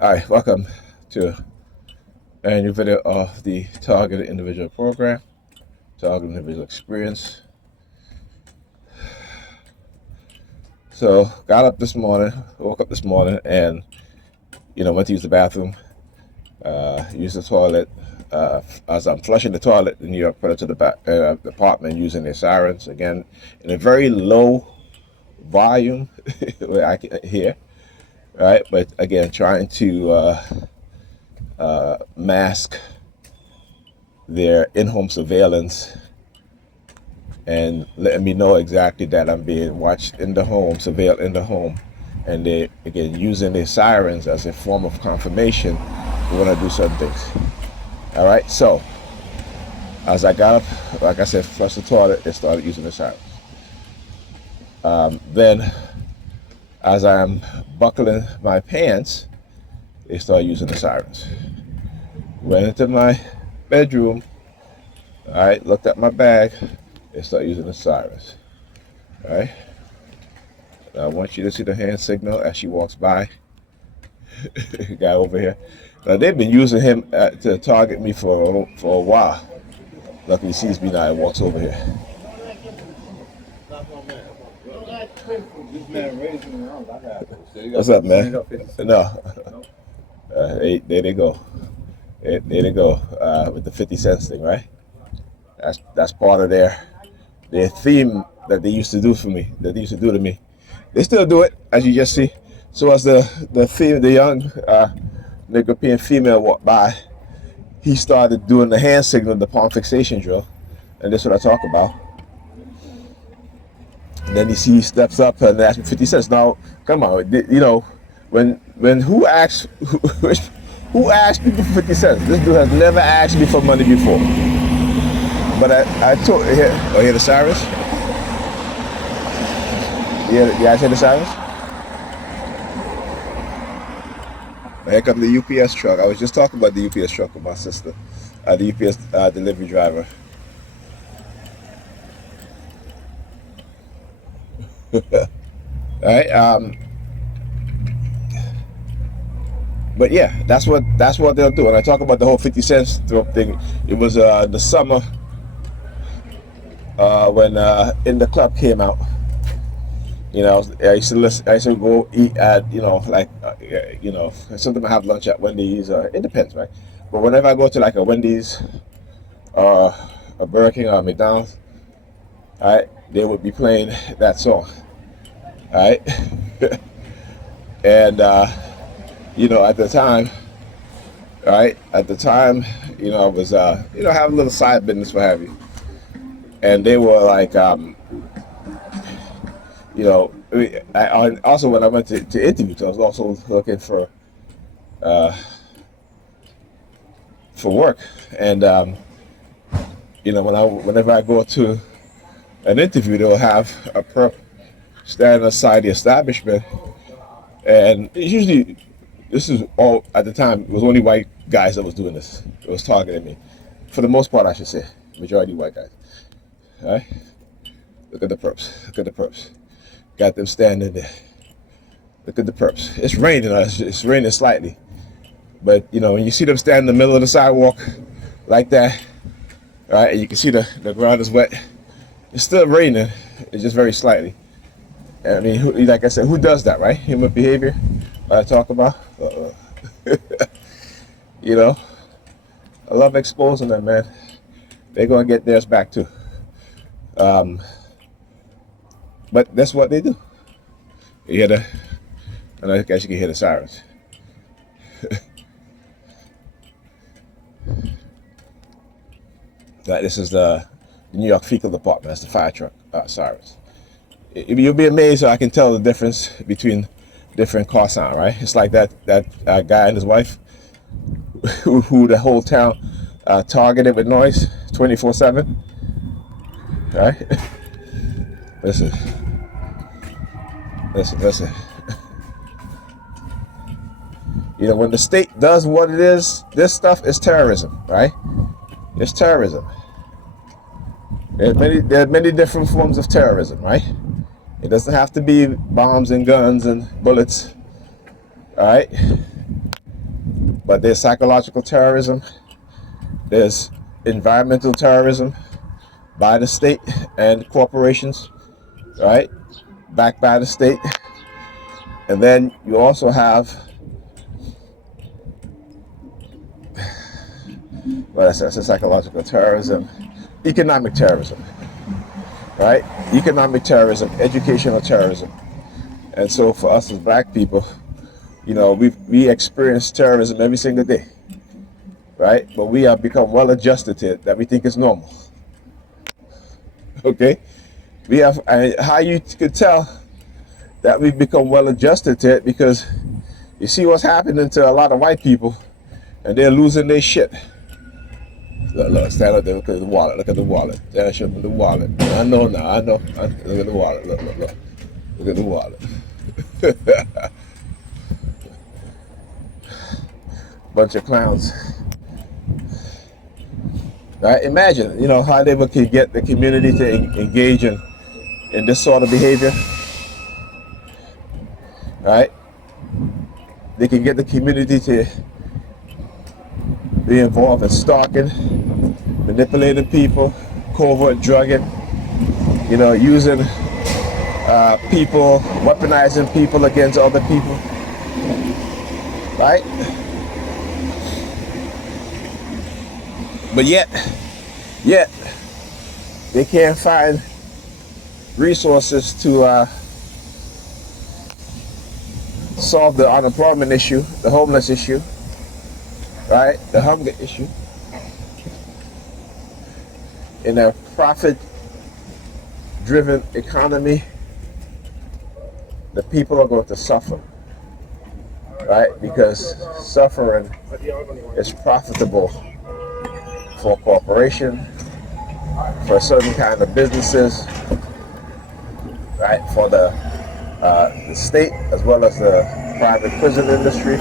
Hi, welcome to a new video of the Targeted Individual Program, Targeted Individual Experience. So, got up this morning, woke up this morning, and went to use the bathroom, used the toilet. As I'm flushing the toilet, the New York put it to the back apartment using their sirens again in a very low volume where I can hear. Right, but again, trying to mask their in-home surveillance and letting me know exactly that I'm being watched in the home, surveilled in the home, and they again using their sirens as a form of confirmation we want to do certain things. All right, so as I got up, like I said, flushed the toilet, they started using the sirens. Then, as I'm buckling my pants, they started using the sirens. Went into my bedroom. All right, looked at my bag. They start using the sirens. All right. Now I want you to see the hand signal as she walks by. Guy over here. Now they've been using him to target me for a while. Luckily he sees me now and walks over here. What's up, man? No. There they go. There they go with the 50 cents thing, right? That's part of their theme that they used to do for me, that they used to do to me. They still do it, as you just see. So as the young European female walked by, he started doing the hand signal, the palm fixation drill, and that's what I talk about. And then he steps up and asks me 50 cents. Now, come on, when who asks who asked people for 50 cents? This dude has never asked me for money before. But I told here. Oh, hear the sirens? You guys hear the sirens? Here comes the UPS truck. I was just talking about the UPS truck with my sister, the UPS delivery driver. All right. But yeah, that's what they'll do. And I talk about the whole 50 cents thing. It was the summer when In the Club came out. I used to listen. I used to go eat at sometimes I have lunch at Wendy's. It depends, right? But whenever I go to like a Wendy's, a Burger King, or a McDonald's, all right, they would be playing that song, all right, and at the time, right? At the time, I was having a little side business, what have you, and they were like, I also when I went to interviews, I was also looking for work, and whenever I go to an interview, they'll have a perp stand aside the establishment, and usually this is all at the time. It was only white guys that was doing this. It was targeting me, for the most part, I should say. Majority white guys. All right. Look at the perps. Look at the perps. Got them standing there. Look at the perps. It's raining. It's raining slightly, but when you see them stand in the middle of the sidewalk like that, right, and you can see the ground is wet. It's still raining. It's just very slightly. I mean, like I said, who does that, right? Human behavior. I talk about. I love exposing them, man. They're gonna get theirs back too. But that's what they do. You hear and I guess you can hear the sirens. This is the New York Fecal Dept. That's the fire truck sirens. You'll be amazed how I can tell the difference between different car sound, right? It's like that guy and his wife who the whole town targeted with noise 24/7. Right? Listen. When the state does what it is, this stuff is terrorism, right? It's terrorism. There are many different forms of terrorism, right? It doesn't have to be bombs and guns and bullets, all right? But there's psychological terrorism, there's environmental terrorism by the state and corporations, right? Backed by the state. And then you also have, well, that's psychological terrorism, economic terrorism, right? Economic terrorism, educational terrorism. And so for us as black people, we experience terrorism every single day, right? But we have become well adjusted to it that we think it's normal. Okay? We have, how you could tell that we've become well adjusted to it, because you see what's happening to a lot of white people and they're losing their shit. Look, stand up there, look at the wallet, look at the wallet. Dash up with the wallet. I know now, I know. Look at the wallet, look. Look at the wallet. Bunch of clowns. Right? Imagine, how they could get the community to engage in this sort of behavior. Right? They can get the community to be involved in stalking, manipulating people, covert drugging, using people, weaponizing people against other people. Right? But yet, they can't find resources to solve the unemployment issue, the homeless issue, right? The hunger issue. In a profit-driven economy, the people are going to suffer, right? Because suffering is profitable for a corporation, for certain kind of businesses, right? For the state as well as the private prison industry,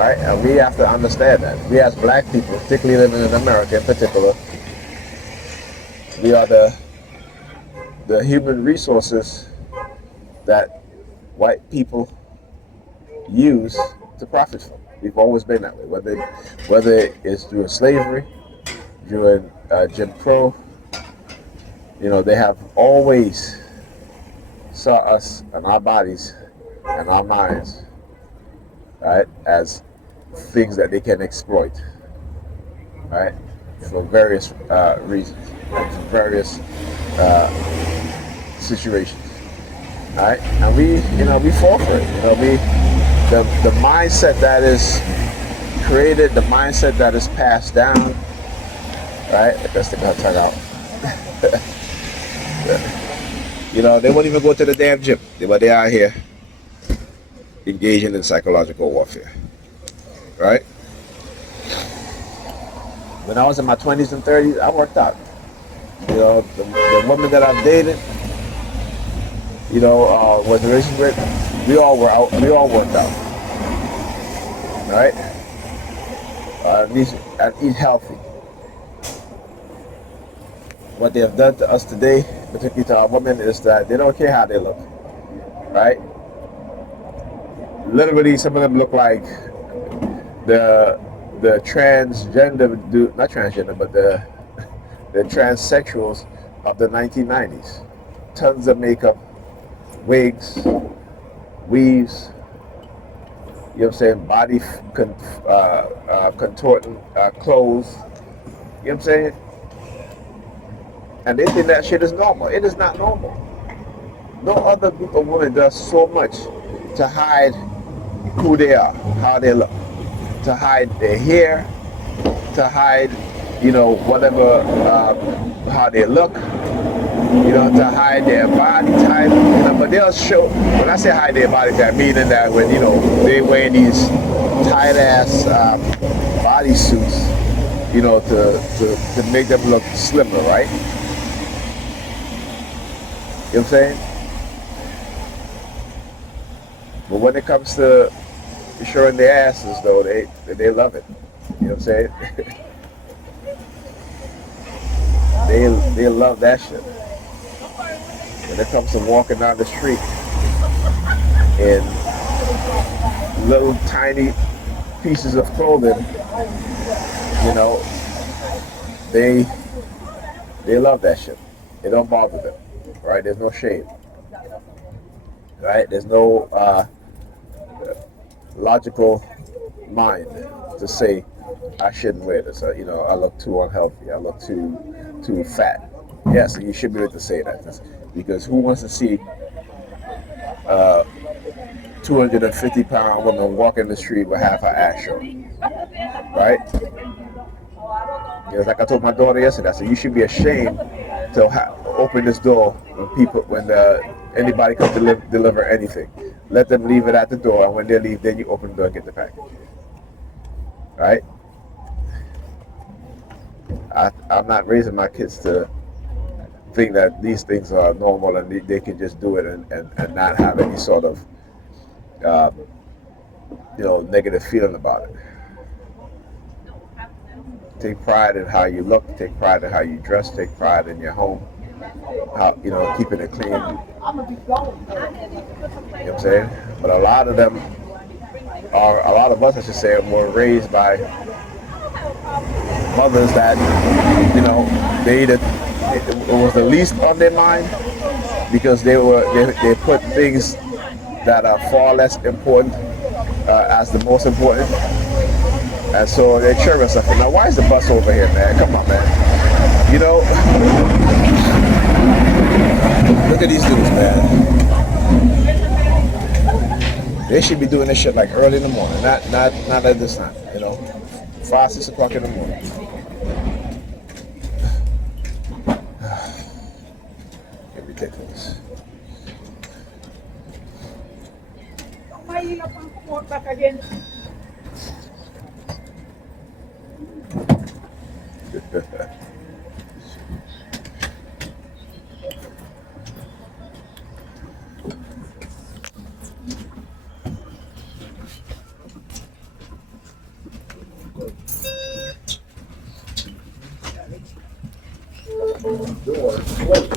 right? And we have to understand that. We as black people, particularly living in America in particular, we are the human resources that white people use to profit from. We've always been that way, whether it's during slavery, during Jim Crow. They have always saw us and our bodies and our minds, right, as things that they can exploit, right, for various reasons and for various situations, right? And we fall for it. The mindset that is created, the mindset that is passed down, right? That's the gun turn out. They won't even go to the damn gym, but they are here engaging in psychological warfare, right? When I was in my 20s and 30s, I worked out. The women that I've dated, was in a relationship with, we all worked out, right? At least eat healthy. What they have done to us today, particularly to our women, is that they don't care how they look, right? Literally, some of them look like the transgender, not transgender, but the transsexuals of the 1990s. Tons of makeup, wigs, weaves, you know what I'm saying, body contorting clothes, you know what I'm saying? And they think that shit is normal. It is not normal. No other group of women does so much to hide who they are, how they look, to hide their hair, to hide, whatever, how they look, to hide their body type, but they'll show, when I say hide their body type, meaning that when, they wearing these tight ass body suits, to make them look slimmer, right? You know what I'm saying? But when it comes to showing their asses, though, they love it. You know what I'm saying? they love that shit. When it comes to walking down the street in little tiny pieces of clothing, you know, they they love that shit. It don't bother them, right? There's no shame, right? There's no logical mind to say I shouldn't wear this. I look too unhealthy. I look too fat. Yes, you should be able to say that because who wants to see 250-pound woman walking the street with half her ass showing, right? Like I told my daughter yesterday, I said you should be ashamed to open this door when anybody comes to deliver anything. Let them leave it at the door, and when they leave, then you open the door and get the package. Right? I'm not raising my kids to think that these things are normal and they can just do it and not have any sort of uh, negative feeling about it. Take pride in how you look. Take pride in how you dress. Take pride in your home. How keeping it clean. You know what I'm saying? But a lot of them are a lot of us, I should say, were raised by mothers that it was the least on their mind because they put things that are far less important as the most important, and so they trigger something. Now, why is the bus over here, man? Come on, man. Look at these dudes, man. They should be doing this shit like early in the morning, not at this time. 5, 6 o'clock in the morning. It's ridiculous. Back again. Door.